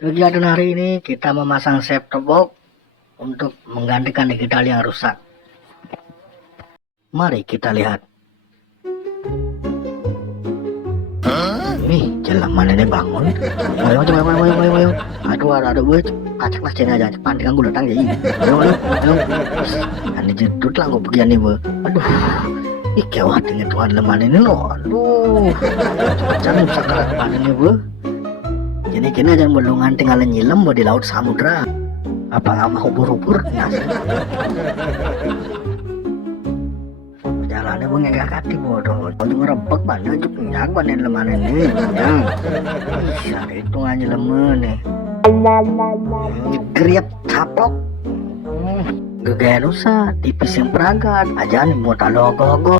Kegiatan hari ini kita memasang set-top box untuk menggantikan digital yang rusak. Mari kita lihat. Nih, jalan mana nih bangun? Ayo. Aduh, gue acak lah cina aja. Cepat kan gue datang jadi. Ayo. Ini jedut lah gue begini gue. Aduh, ih kewat dengan Tuhan lemah ini loh. Aduh, jangan bisa kerak mana nih gue. Jadi kini jangan belungan tinggal nyilam di laut samudra. Apa nggak mau ubur-ubur? Jalannya mengegak hati bodoh. Kalau ngerebek banyak juk nyak banyak lemah ini. Bisa itu aja lemah nih. Ngegriap caplok. Gegaya rusak, tipis yang peragat. Aja nih mau talo gogo.